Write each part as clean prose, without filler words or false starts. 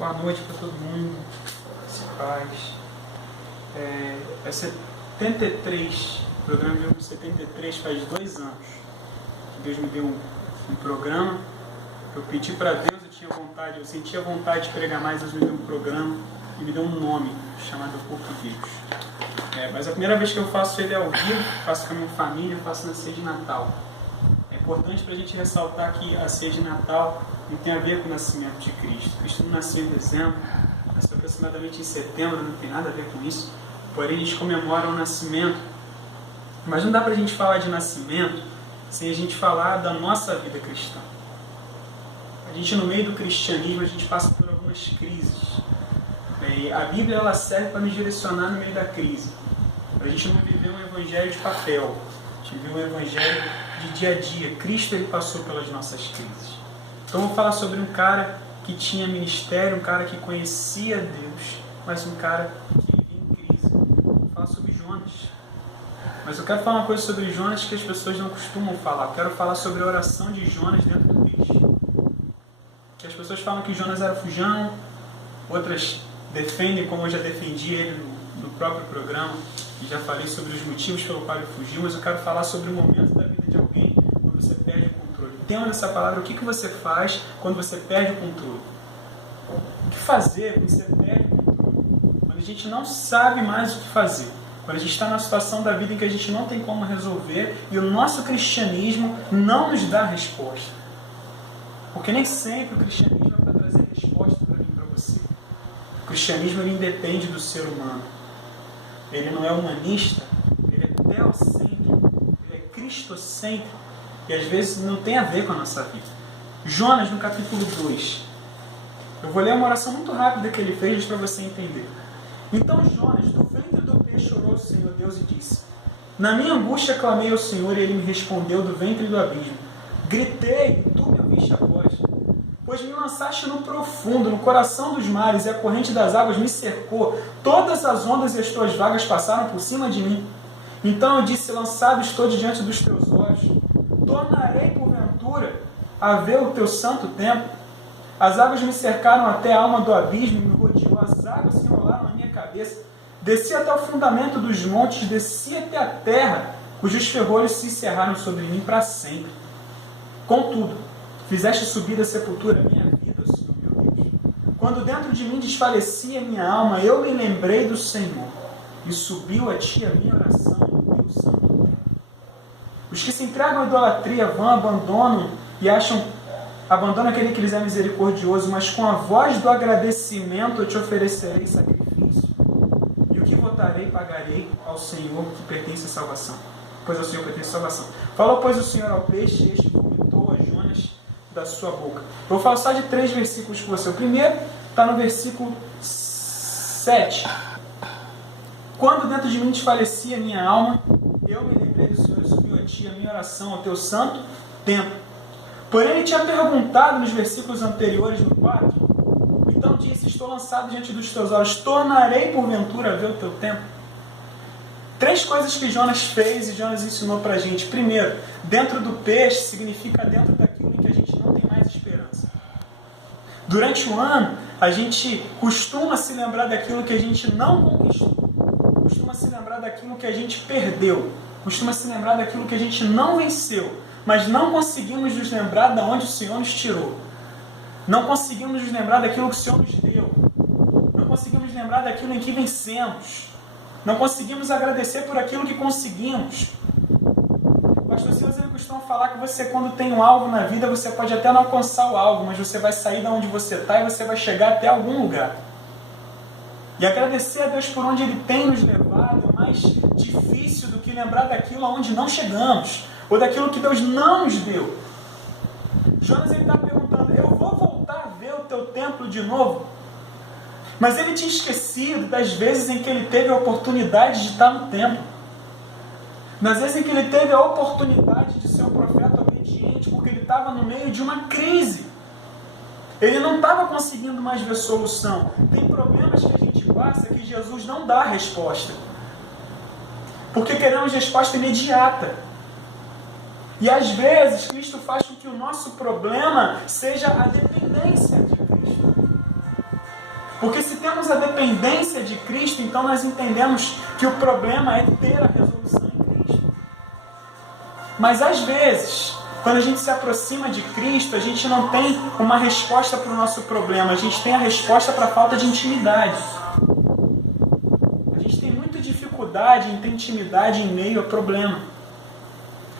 Boa noite para todo mundo, se paz. É 73, o programa de 73 faz 2 anos que Deus me deu um programa. Eu pedi para Deus, eu sentia vontade de pregar mais, Deus me deu um programa e me deu um nome chamado Corpo de Deus. Mas a primeira vez que eu faço ele ao vivo, faço com a minha família, faço na ceia de Natal. É importante para a gente ressaltar que a ceia de Natal não tem a ver com o nascimento de Cristo. Cristo não nasceu em dezembro, nasceu aproximadamente em setembro, não tem nada a ver com isso. Porém, eles comemoram o nascimento. Mas não dá para a gente falar de nascimento sem a gente falar da nossa vida cristã. A gente, no meio do cristianismo, a gente passa por algumas crises. E a Bíblia ela serve para nos direcionar no meio da crise. Para a gente não viver um evangelho de papel. A gente vive um evangelho de dia a dia. Cristo ele passou pelas nossas crises. Então, eu vou falar sobre um cara que tinha ministério, um cara que conhecia Deus, mas um cara que vivia em crise. Vou falar sobre Jonas. Mas eu quero falar uma coisa sobre Jonas que as pessoas não costumam falar. Eu quero falar sobre a oração de Jonas dentro do peixe. Que as pessoas falam que Jonas era fujão, outras defendem, como eu já defendi ele no próprio programa, e já falei sobre os motivos pelo qual ele fugiu, mas eu quero falar sobre o momento da vida de alguém quando você perde o controle. O tema dessa palavra, o que você faz quando você perde o controle? O que fazer quando você perde o controle? Quando a gente não sabe mais o que fazer. Quando a gente está numa situação da vida em que a gente não tem como resolver e o nosso cristianismo não nos dá resposta. Porque nem sempre o cristianismo é para trazer resposta para mim e para você. O cristianismo ele independe do ser humano. Ele não é humanista, ele é teocêntrico, ele é cristocêntrico e às vezes não tem a ver com a nossa vida. Jonas, no capítulo 2. Eu vou ler uma oração muito rápida que ele fez para você entender. Então Jonas, do ventre do peixe, orou ao Senhor Deus e disse: Na minha angústia clamei ao Senhor e ele me respondeu do ventre do abismo. Gritei, tu me ouviste a voz. Pois me lançaste no profundo, no coração dos mares, e a corrente das águas me cercou. Todas as ondas e as tuas vagas passaram por cima de mim. Então eu disse: lançado estou diante dos teus olhos. Tornarei porventura a ver o teu santo templo. As águas me cercaram até a alma do abismo e me rodeou. As águas se enrolaram na minha cabeça. Desci até o fundamento dos montes, desci até a terra, cujos ferrolhos se encerraram sobre mim para sempre. Contudo, fizeste subir da sepultura a minha vida, Senhor meu Deus. Quando dentro de mim desfalecia a minha alma, eu me lembrei do Senhor, e subiu a ti a minha oração no teu santo templo. Os que se entregam à idolatria vão, abandonam aquele que lhes é misericordioso, mas com a voz do agradecimento eu te oferecerei sacrifício. E o que votarei, pagarei ao Senhor que pertence à salvação. Pois ao Senhor pertence a salvação. Falou, pois, o Senhor ao peixe, e este vomitou a Jonas da sua boca. Eu vou falar só de 3 versículos com você. O primeiro está no versículo 7. Quando dentro de mim desfalecia a minha alma, eu me lembrei do Senhor e subiu a ti a minha oração ao teu santo templo. Porém, ele tinha perguntado nos versículos anteriores, no 4, então disse: estou lançado diante dos teus olhos, tornarei porventura a ver o teu templo. 3 coisas que Jonas fez e Jonas ensinou para a gente. Primeiro, dentro do peixe significa dentro daquilo em que a gente não tem mais esperança. Durante o ano, a gente costuma se lembrar daquilo que a gente não conquistou. Costuma se lembrar daquilo que a gente perdeu. Costuma se lembrar daquilo que a gente não venceu. Mas não conseguimos nos lembrar de onde o Senhor nos tirou. Não conseguimos nos lembrar daquilo que o Senhor nos deu. Não conseguimos nos lembrar daquilo em que vencemos. Não conseguimos agradecer por aquilo que conseguimos. O pastor Silas ele costuma falar que você, quando tem um alvo na vida, você pode até não alcançar o alvo, mas você vai sair de onde você está e você vai chegar até algum lugar. E agradecer a Deus por onde Ele tem nos levado é mais difícil do que lembrar daquilo aonde não chegamos, ou daquilo que Deus não nos deu. Jonas está perguntando: eu vou voltar a ver o teu templo de novo? Mas ele tinha esquecido das vezes em que ele teve a oportunidade de estar no templo. Das vezes em que ele teve a oportunidade de ser um profeta obediente, porque ele estava no meio de uma crise. Ele não estava conseguindo mais ver solução. Tem problemas que a gente passa que Jesus não dá resposta. Porque queremos resposta imediata. E às vezes Cristo faz com que o nosso problema seja a dependência de Cristo. Porque se temos a dependência de Cristo, então nós entendemos que o problema é ter a resolução em Cristo. Mas às vezes, quando a gente se aproxima de Cristo, a gente não tem uma resposta para o nosso problema, a gente tem a resposta para a falta de intimidade. A gente tem muita dificuldade em ter intimidade em meio ao problema.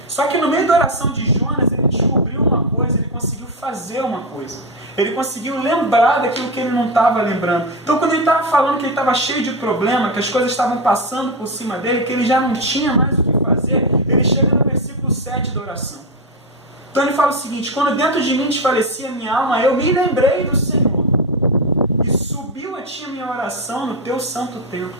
Só que no meio da oração de Jonas, ele descobriu uma coisa, ele conseguiu fazer uma coisa. Ele conseguiu lembrar daquilo que ele não estava lembrando. Então, quando ele estava falando que ele estava cheio de problema, que as coisas estavam passando por cima dele, que ele já não tinha mais o que fazer, ele chega no versículo 7 da oração. Então ele fala o seguinte: quando dentro de mim desfalecia a minha alma, eu me lembrei do Senhor. E subiu a ti a minha oração no teu santo templo.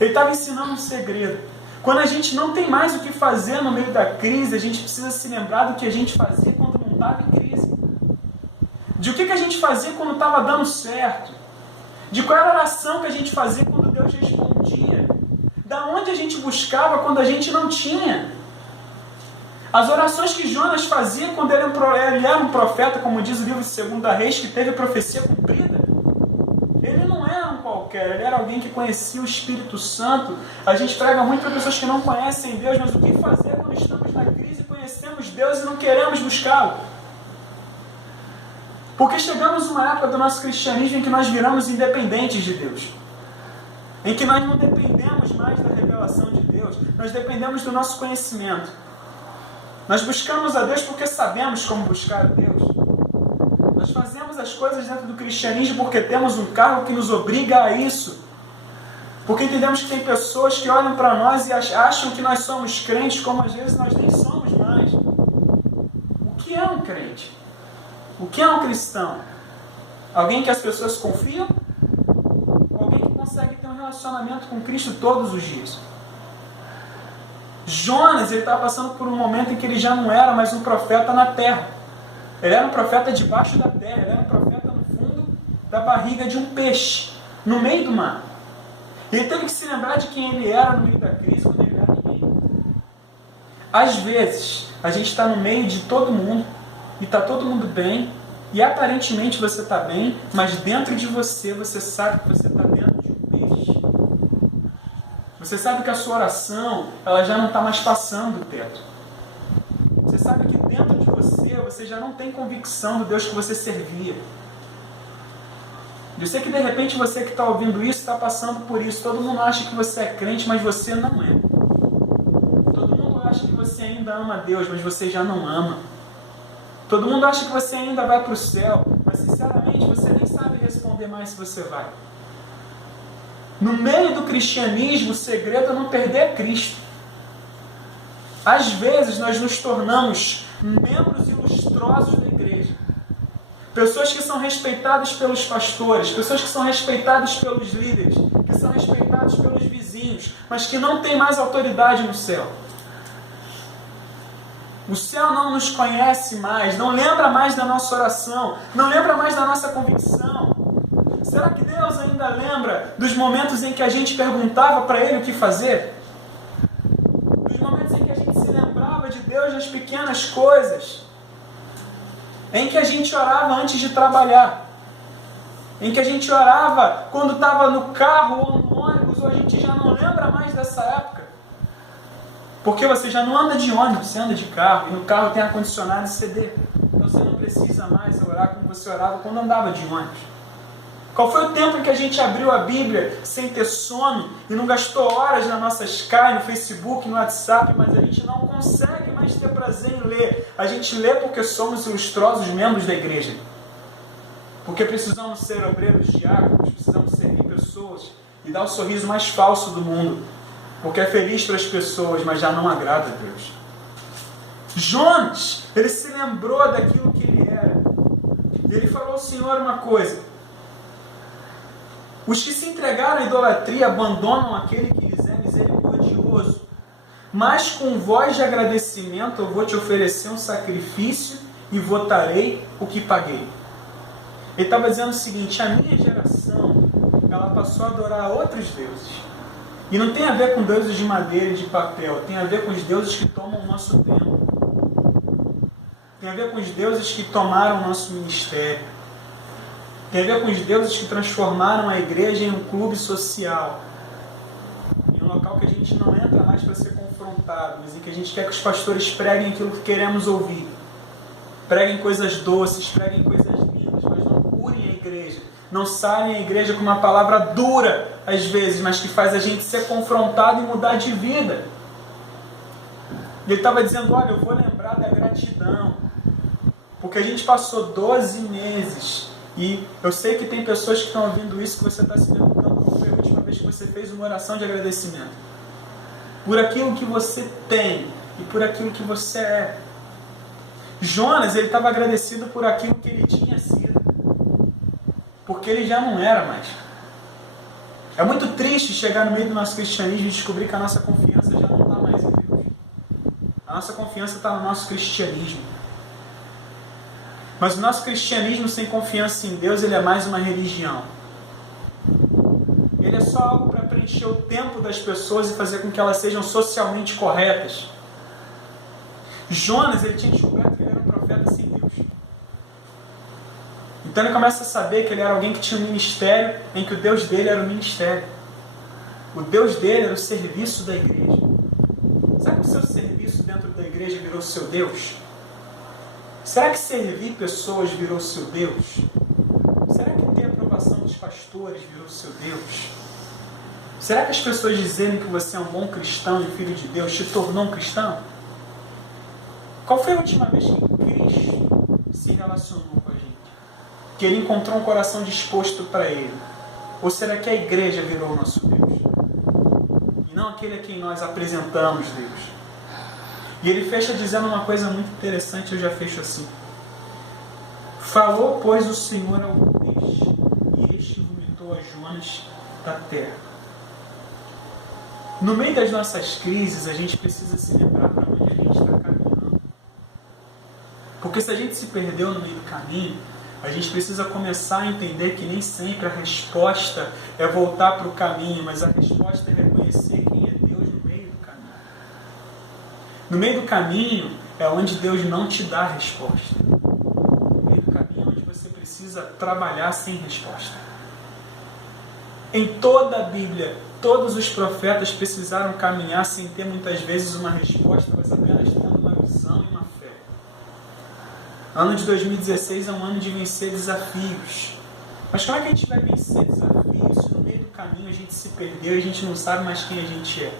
Ele estava ensinando um segredo. Quando a gente não tem mais o que fazer no meio da crise, a gente precisa se lembrar do que a gente fazia quando não estava em crise. De o que a gente fazia quando estava dando certo. De qual era a oração que a gente fazia quando Deus respondia. Da onde a gente buscava quando a gente não tinha. As orações que Jonas fazia quando ele era um profeta, como diz o livro de 2 Reis, que teve profecia cumprida. Ele não era um qualquer, ele era alguém que conhecia o Espírito Santo. A gente prega muito para pessoas que não conhecem Deus, mas o que fazer quando estamos na crise, conhecemos Deus e não queremos buscá-lo? Porque chegamos a uma época do nosso cristianismo em que nós viramos independentes de Deus. Em que nós não dependemos mais da revelação de Deus, nós dependemos do nosso conhecimento. Nós buscamos a Deus porque sabemos como buscar a Deus. Nós fazemos as coisas dentro do cristianismo porque temos um cargo que nos obriga a isso. Porque entendemos que tem pessoas que olham para nós e acham que nós somos crentes, como às vezes nós nem somos mais. O que é um crente? O que é um cristão? Alguém que as pessoas confiam? Ou alguém que consegue ter um relacionamento com Cristo todos os dias? Jonas, ele estava passando por um momento em que ele já não era mais um profeta na terra. Ele era um profeta debaixo da terra. Ele era um profeta no fundo da barriga de um peixe, no meio do mar. Ele teve que se lembrar de quem ele era no meio da crise, quando ele não era ninguém. Às vezes, a gente está no meio de todo mundo, e está todo mundo bem, e aparentemente você está bem, mas dentro de você, você sabe que você está dentro de um peixe. Você sabe que a sua oração, ela já não está mais passando do teto. Você sabe que dentro de você, você já não tem convicção do Deus que você servia. Eu sei que de repente você que está ouvindo isso, está passando por isso. Todo mundo acha que você é crente, mas você não é. Todo mundo acha que você ainda ama Deus, mas você já não ama. Todo mundo acha que você ainda vai para o céu, mas sinceramente você nem sabe responder mais se você vai. No meio do cristianismo, o segredo é não perder Cristo. Às vezes nós nos tornamos membros ilustrosos da igreja. Pessoas que são respeitadas pelos pastores, pessoas que são respeitadas pelos líderes, que são respeitadas pelos vizinhos, mas que não têm mais autoridade no céu. O céu não nos conhece mais, não lembra mais da nossa oração, não lembra mais da nossa convicção. Será que Deus ainda lembra dos momentos em que a gente perguntava para Ele o que fazer? Dos momentos em que a gente se lembrava de Deus nas pequenas coisas? Em que a gente orava antes de trabalhar? Em que a gente orava quando estava no carro ou no ônibus, ou a gente já não lembra mais dessa época? Porque você já não anda de ônibus, você anda de carro, e no carro tem ar-condicionado e CD. Então você não precisa mais orar como você orava quando andava de ônibus. Qual foi o tempo em que a gente abriu a Bíblia sem ter sono e não gastou horas na nossa Sky, no Facebook, no WhatsApp, mas a gente não consegue mais ter prazer em ler. A gente lê porque somos ilustrosos membros da igreja. Porque precisamos ser obreiros diáconos, precisamos servir pessoas e dar o sorriso mais falso do mundo. Porque é feliz para as pessoas, mas já não agrada a Deus. Jonas, ele se lembrou daquilo que ele era. E ele falou ao Senhor uma coisa: os que se entregaram à idolatria abandonam aquele que lhes é misericordioso. Mas com voz de agradecimento eu vou te oferecer um sacrifício e votarei o que paguei. Ele estava dizendo o seguinte: a minha geração, ela passou a adorar outros deuses. E não tem a ver com deuses de madeira e de papel, tem a ver com os deuses que tomam o nosso tempo. Tem a ver com os deuses que tomaram o nosso ministério. Tem a ver com os deuses que transformaram a igreja em um clube social, em um local que a gente não entra mais para ser confrontado, mas em que a gente quer que os pastores preguem aquilo que queremos ouvir. Preguem coisas doces, preguem coisas lindas, mas não curem a igreja. Não saem a igreja com uma palavra dura, às vezes, mas que faz a gente ser confrontado e mudar de vida. Ele estava dizendo, olha, eu vou lembrar da gratidão, porque a gente passou 12 meses, e eu sei que tem pessoas que estão ouvindo isso, que você está se perguntando como foi a última vez que você fez uma oração de agradecimento. Por aquilo que você tem e por aquilo que você é. Jonas, ele estava agradecido por aquilo que ele tinha sido, porque ele já não era mais. É muito triste chegar no meio do nosso cristianismo e descobrir que a nossa confiança já não está mais em Deus. A nossa confiança está no nosso cristianismo. Mas o nosso cristianismo sem confiança em Deus, ele é mais uma religião. Ele é só algo para preencher o tempo das pessoas e fazer com que elas sejam socialmente corretas. Jonas, ele tinha descoberto que ele era um profeta sem Deus. Então ele começa a saber que ele era alguém que tinha um ministério em que o Deus dele era o ministério. O Deus dele era o serviço da igreja. Sabe que o seu serviço dentro da igreja virou o seu Deus? Será que servir pessoas virou o seu Deus? Será que ter a aprovação dos pastores virou o seu Deus? Será que as pessoas dizerem que você é um bom cristão e filho de Deus te tornou um cristão? Qual foi a última vez que Cristo se relacionou com a gente? Que ele encontrou um coração disposto para ele? Ou será que a igreja virou o nosso Deus? E não aquele a quem nós apresentamos Deus? E ele fecha dizendo uma coisa muito interessante, eu já fecho assim. Falou, pois, o Senhor ao peixe, e este vomitou a Jonas da terra. No meio das nossas crises, a gente precisa se lembrar para onde a gente está caminhando. Porque se a gente se perdeu no meio do caminho, a gente precisa começar a entender que nem sempre a resposta é voltar para o caminho, mas a resposta é reconhecer quem é Deus no meio do caminho. No meio do caminho é onde Deus não te dá a resposta. No meio do caminho é onde você precisa trabalhar sem resposta. Em toda a Bíblia, todos os profetas precisaram caminhar sem ter muitas vezes uma resposta, mas apenas tendo uma visão e uma fé. Ano de 2016 é um ano de vencer desafios. Mas como é que a gente vai vencer desafios se no meio do caminho a gente se perdeu e a gente não sabe mais quem a gente é?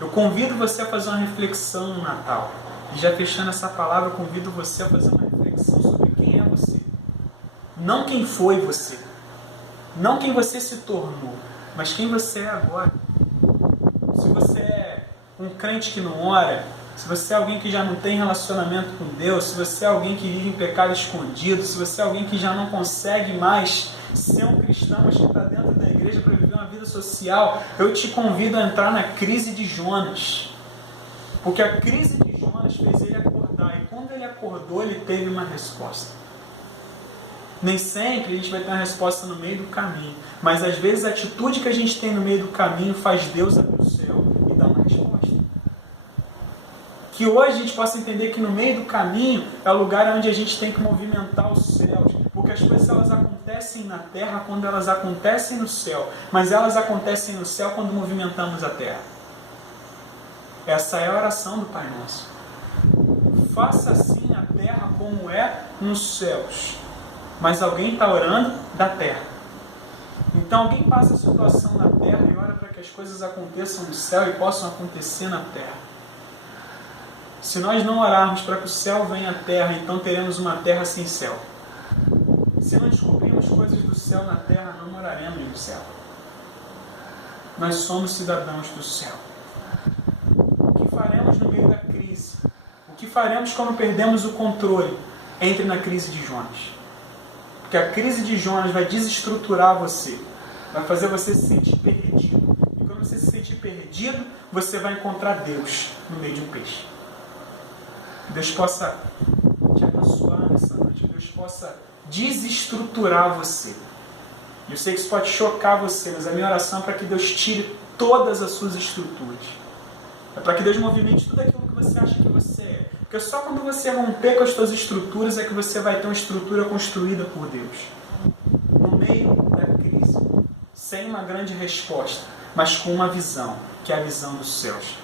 Eu convido você a fazer uma reflexão no Natal. E já fechando essa palavra, eu convido você a fazer uma reflexão sobre quem é você. Não quem foi você. Não quem você se tornou, mas quem você é agora. Se você é um crente que não ora, se você é alguém que já não tem relacionamento com Deus, se você é alguém que vive em pecado escondido, se você é alguém que já não consegue mais ser um cristão, mas que está dentro da igreja para viver uma vida social, eu te convido a entrar na crise de Jonas. Porque a crise de Jonas fez ele acordar, e quando ele acordou, ele teve uma resposta. Nem sempre a gente vai ter uma resposta no meio do caminho, mas às vezes a atitude que a gente tem no meio do caminho faz Deus abrir o céu e dar uma resposta. Que hoje a gente possa entender que no meio do caminho é o lugar onde a gente tem que movimentar os céus, porque as coisas elas acontecem na terra quando elas acontecem no céu, mas elas acontecem no céu quando movimentamos a terra. Essa é a oração do Pai Nosso. Faça assim a terra como é nos céus. Mas alguém está orando da terra. Então alguém passa a situação na terra e ora para que as coisas aconteçam no céu e possam acontecer na terra. Se nós não orarmos para que o céu venha à terra, então teremos uma terra sem céu. Se não descobrirmos coisas do céu na terra, não oraremos no céu. Nós somos cidadãos do céu. O que faremos no meio da crise? O que faremos quando perdemos o controle? Entre na crise de Jonas. Porque a crise de Jonas vai desestruturar você. Vai fazer você se sentir perdido. E quando você se sentir perdido, você vai encontrar Deus no meio de um peixe. Que Deus possa te abençoar nessa noite. Que Deus possa desestruturar você. Eu sei que isso pode chocar você, mas a minha oração é para que Deus tire todas as suas estruturas. É para que Deus movimente tudo aquilo que você acha que você é. Porque só quando você romper com as suas estruturas é que você vai ter uma estrutura construída por Deus. meio da crise, sem uma grande resposta, mas com uma visão, que é a visão dos céus.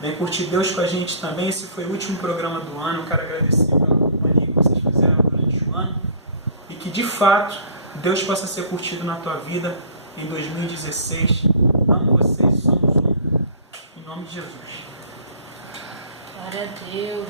Vem curtir Deus com a gente também. Esse foi o último programa do ano. Eu quero agradecer pela companhia que vocês fizeram durante o ano. E que, de fato, Deus possa ser curtido na tua vida em 2016. Amo vocês, somos um. Em nome de Jesus. Glória a Deus.